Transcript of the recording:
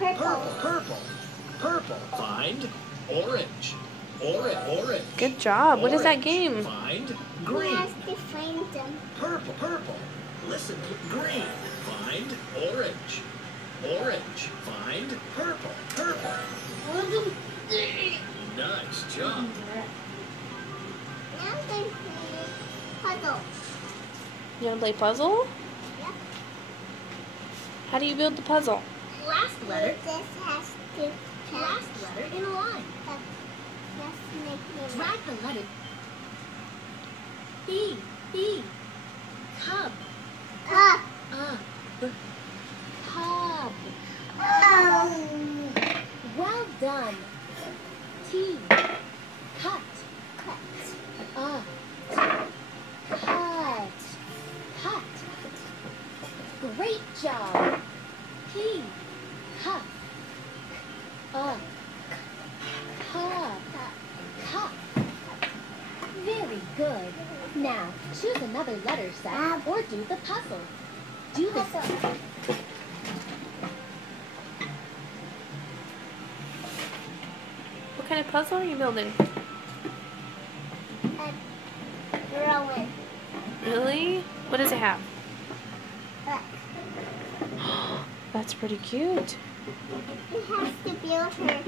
Purple, purple, purple. Find orange. Orange. Good job. What is that game? Find He green. has to find them. Purple, purple. Listen to green. Find orange. Orange. Find purple, purple. Nice job. Now they play puzzle. You want to play puzzle? Yep. How do you build the puzzle? Last letter. This has to Last letter in a line. Let's make it. Drag the letter. B. Cub. Cup. Cub. Oh. Well done. T. Cut. Cut. Cut. Cut. Great job. P. Cup. Cup. Very good. Now, choose another letter set or do the puzzle. Do the Puzzle. What kind of puzzle are you building? Rowan. Really? What does it have? Look. That's pretty cute. It has to build her